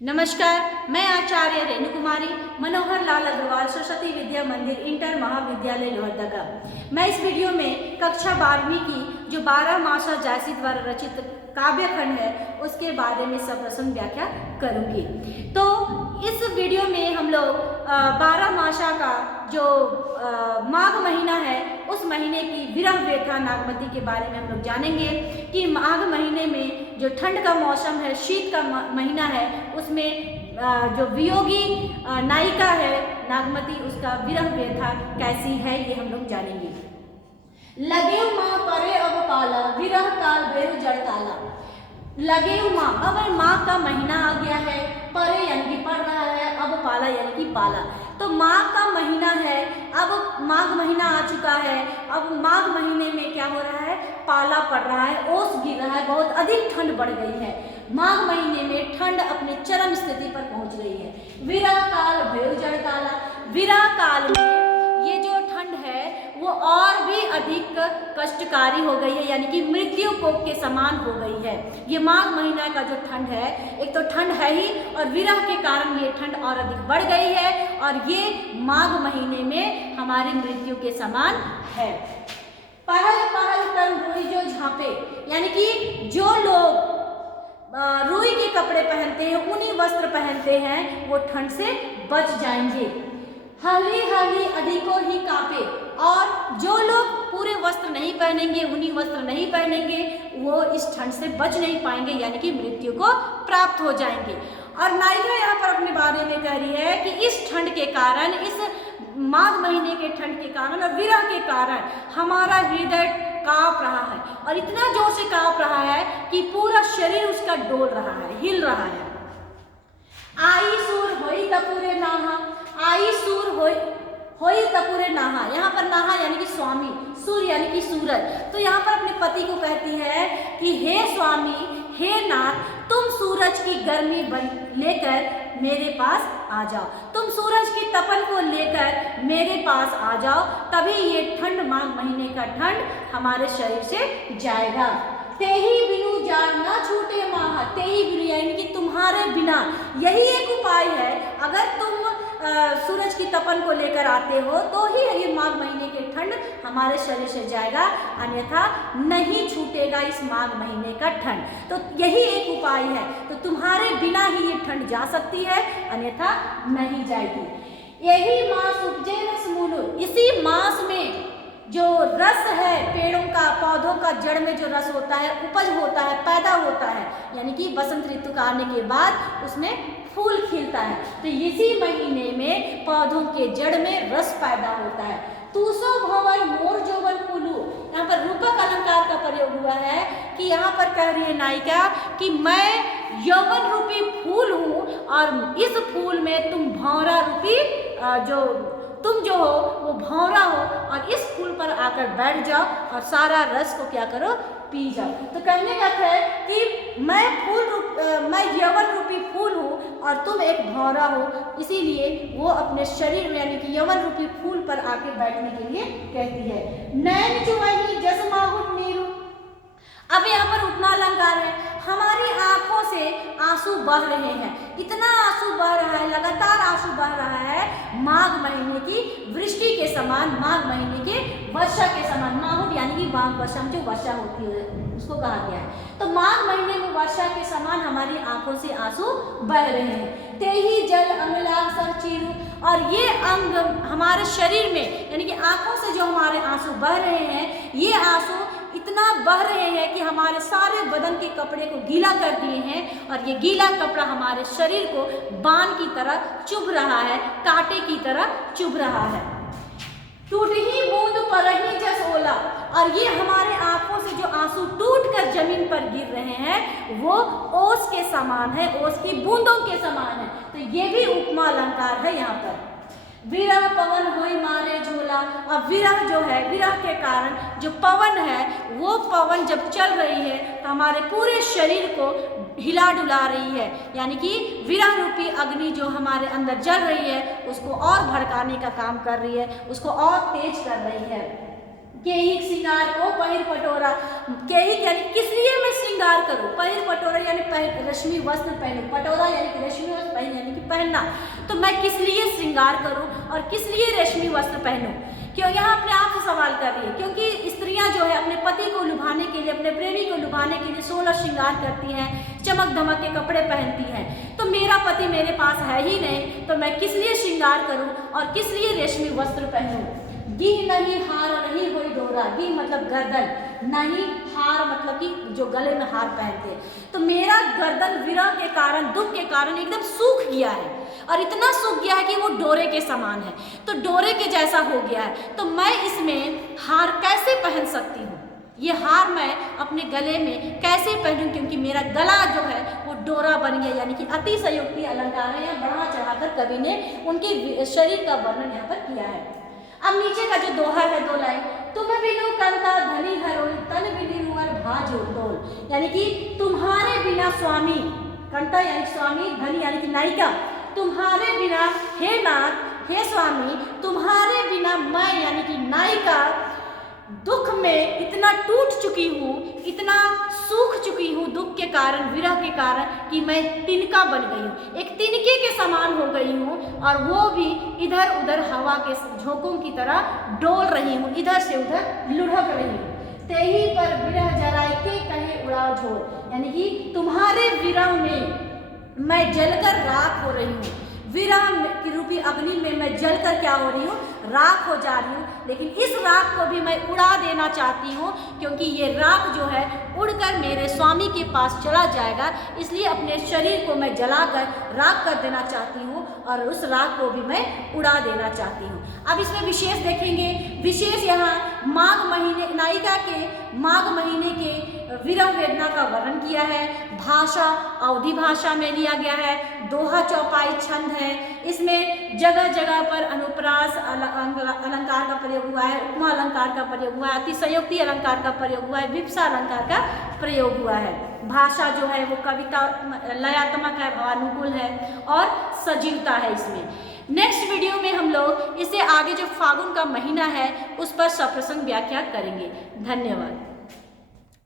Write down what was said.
नमस्कार, मैं आचार्य रेणु कुमारी मनोहर लाल अग्रवाल सरस्वती विद्या मंदिर इंटर महाविद्यालय लोहरदगा। मैं इस वीडियो में कक्षा 12वीं की जो 12 मासा जायसी द्वारा रचित काव्य खंड है उसके बारे में सप्रसंग व्याख्या करूंगी। तो इस वीडियो में हम लोग 12 मासा का जो माघ महीना है उस महीने की विरह व्यथा नागमती के बारे में हम लोग जानेंगे कि माघ महीने में जो ठंड का मौसम है, शीत का महीना है, उसमें जो वियोगी नायिका है नागमती, उसका विरह व्यथा कैसी है ये हम लोग जानेंगे। लगे माँ परे अब पाला, विरह काल बेरु जड़ताला। लगे माँ, अब माघ का महीना आ गया है, परे यानी कि पड़ रहा है, अब पाला यानी कि पाला। तो माघ का महीना है, अब माघ महीना आ चुका है। अब माघ महीने में क्या हो रहा है, पाला पड़ रहा है, ओस गिर रहा है, बहुत अधिक ठंड बढ़ गई है। माघ महीने में ठंड अपने चरम स्थिति पर पहुंच गई है। विरह काल भयउ जड़ताला, विरह काल में ये जो ठंड है वो और भी अधिक कष्टकारी हो गई है, यानी कि मृत्यु कोप के समान हो गई है। ये माघ महीना का जो ठंड है, एक तो ठंड है ही और विरह के कारण ये ठंड और अधिक बढ़ गई है और ये माघ महीने में हमारी मृत्यु के समान है। पहल पहल तन रुई जो झांपे, यानी कि जो लोग रुई के कपड़े पहनते हैं, ऊनी वस्त्र पहनते हैं, वो ठंड से बच जाएंगे। हली हली अधिकों ही कांपे, और जो लोग पूरे वस्त्र नहीं पहनेंगे, ऊनी वस्त्र नहीं पहनेंगे, वो इस ठंड से बच नहीं पाएंगे, यानी कि मृत्यु को प्राप्त हो जाएंगे। और नायिका यहाँ पर अपने बारे में कह रही है कि इस ठंड के कारण, इस माघ महीने के ठंड के कारण और विरह के कारण हमारा हृदय कांप रहा है, और इतना जोर से कांप रहा है कि पूरा शरीर उसका डोल रहा है, हिल रहा है। आई सूर होई तपुरे नाहा, आई सूर होई तपुरे नाहा, यहाँ पर नाहा यानी कि स्वामी, सूर्य यानी कि सूरज। तो यहाँ पर अपने पति को कहती है कि हे स्वामी, हे नाथ, तुम सूरज की गर्मी लेकर मेरे पास आ जाओ, तुम सूरज की तपन को लेकर मेरे पास आ जाओ, तभी ये ठंड, माघ महीने का ठंड हमारे शरीर से जाएगा। तेही बिनु जान ना छूटे माह, तेही बिनु यानी कि तुम्हारे बिना, यही एक उपाय है। अगर तुम सूरज की तपन को लेकर आते हो तो ही ये माघ महीने के ठंड हमारे शरीर से जाएगा, अन्यथा नहीं छूटेगा इस माघ महीने का ठंड। तो यही एक उपाय है, तो तुम्हारे बिना ही ये ठंड जा सकती है, अन्यथा नहीं जाएगी। यही मास उपजे रस मूलो, इसी मास में जो रस है पेड़ों का, पौधों का, जड़ में जो रस होता है, उपज होता है, पैदा होता है, यानी कि बसंत ऋतु का आने के बाद उसमें फूल खिलता है। तो इसी महीने में पौधों के जड़ में रस पैदा होता है। तूसो भंवर मोर जोवन फूलू, यहाँ पर रूपक अलंकार का प्रयोग हुआ है कि यहाँ पर कह रही है नायिका कि मैं यौवन रूपी फूल हूँ और इस फूल में तुम भंवरा रूपी तुम जो हो वो भंवरा हो, और इस फूल पर आकर बैठ जाओ और सारा रस को क्या करो, पी जाओ। तो कहने का है कि मैं यवन रूपी फूल हूँ और तुम एक भंवरा हो, इसीलिए वो अपने शरीर में यानी कि यवन रूपी फूल पर आके बैठने के लिए कहती है। नैन चुवही जस माहुत नीरू, अब यहाँ पर उपमा अलंकार है, हमारी आंखों से आंसू बह रहे हैं, इतना आंसू बह रहा है, लगातार आंसू बह रहा है माघ महीने की वृष्टि के समान, माघ महीने के वर्षा के समान। माहुट यानी कि माघ वर्षा में जो वर्षा होती है उसको कहा गया है। तो माघ महीने में वर्षा के समान हमारी आंखों से आंसू बह रहे हैं। तेही जल अंगलाग सर चीरू, और ये अंग हमारे शरीर में यानी कि आंखों से जो हमारे आंसू बह रहे हैं, ये आंसू इतना बह रहे हैं कि हमारे सारे बदन के कपड़े को गीला कर दिए हैं, और ये गीला कपड़ा हमारे शरीर को बाण की तरह चुभ रहा है, कांटे की तरह चुभ रहा है। टूट ही बूंद पर ही जस ओला, और ये हमारे आंखों से जो आंसू टूट कर जमीन पर गिर रहे हैं वो ओस के समान है, ओस की बूंदों के समान है। तो ये भी उपमा अलंकार है यहाँ पर। विरह पवन होई मारे झोला, अब विरह जो है, विरह के कारण जो पवन है, वो पवन जब चल रही है तो हमारे पूरे शरीर को हिला डुला रही है, यानी कि विरह रूपी अग्नि जो हमारे अंदर जल रही है उसको और भड़काने का काम कर रही है, उसको और तेज कर रही है। केही श्रृंगार को पहिर पटोरा, केही यानी किस लिए मैं श्रृंगार करूँ, पहिर पटोरा यानी रश्मि वस्त्र पहनूं, पटोरा यानी कि रश्मि पहनना, तो मैं किस लिए श्रृंगार करूं और किस लिए रेशमी वस्त्र पहनूं? क्यों यहाँ अपने आप से सवाल कर रही है, क्योंकि स्त्रियां जो है अपने पति को लुभाने के लिए, अपने प्रेमी को लुभाने के लिए 16 श्रृंगार करती हैं, चमक धमक के कपड़े पहनती हैं। तो मेरा पति मेरे पास है ही नहीं, तो मैं किस लिए श्रृंगार करूं और किस लिए रेशमी वस्त्र पहनूं? गिह नहीं हार नहीं होई डोरा, गिह मतलब गर्दन, नहीं हार मतलब कि जो गले में हार पहनते। तो मेरा गर्दन विरह के कारण, दुख के कारण एकदम सूख गया है, और इतना सूख गया है कि वो डोरे के समान है, तो डोरे के जैसा हो गया है। तो मैं इसमें हार कैसे पहन सकती हूँ? ये हार मैं अपने गले में कैसे पहनूं, क्योंकि मेरा गला जो है वो डोरा बन गया। यानी कि अतिशयोक्ति अलंकार है, यहाँ बढ़ा चढ़ाकर कवि ने उनके शरीर का वर्णन यहाँ पर किया है। अब नीचे का जो दोहा है, 2 लाइन, तुम बिनु कंता धनी हरोई तन बिनु वर भाज डोल, यानी कि तुम्हारे बिना स्वामी, कंता यानी स्वामी, धनी यानी कि नायिका, तुम्हारे बिना हे नाथ, हे स्वामी, तुम्हारे बिना मैं यानी कि नायिका दुख में इतना टूट चुकी हूँ, इतना सूख चुकी हूँ दुख के कारण, विरह के कारण, कि मैं तिनका बन गई हूँ, एक तिनके के समान हो गई हूँ, और वो भी इधर उधर हवा के झोंकों की तरह डोल रही हूँ, इधर से उधर लुढ़क रही हूँ। तेही पर विरह जराए के कहे उड़ाओ झोल, यानी कि तुम्हारे विरह में मैं जलकर राख हो रही हूँ, विरह की रूपी अग्नि में मैं जलकर क्या हो रही हूँ, राख हो जा रही हूँ। लेकिन इस राख को भी मैं उड़ा देना चाहती हूँ, क्योंकि ये राख जो है उड़कर मेरे स्वामी के पास चला जाएगा, इसलिए अपने शरीर को मैं जलाकर राख कर देना चाहती हूँ, और उस राख को भी मैं उड़ा देना चाहती हूँ। अब इसमें विशेष देखेंगे, विशेष यहाँ माघ महीने, नायिका के माघ महीने के विरह वेदना का वर्णन किया है। भाषा अवधि भाषा में लिया गया है, दोहा चौपाई छंद है, इसमें जगह जगह पर अनुप्रास अलंकार का प्रयोग हुआ है, उपमा अलंकार का प्रयोग हुआ है, अतिशयोक्ति अलंकार का प्रयोग हुआ है, विप्सा अलंकार का प्रयोग हुआ है। भाषा जो है वो कविता लयात्मक है, भावानुकूल है और सजीवता है इसमें। नेक्स्ट वीडियो में हम लोग इससे आगे जो फागुन का महीना है उस पर सप्रसंग व्याख्या करेंगे। धन्यवाद।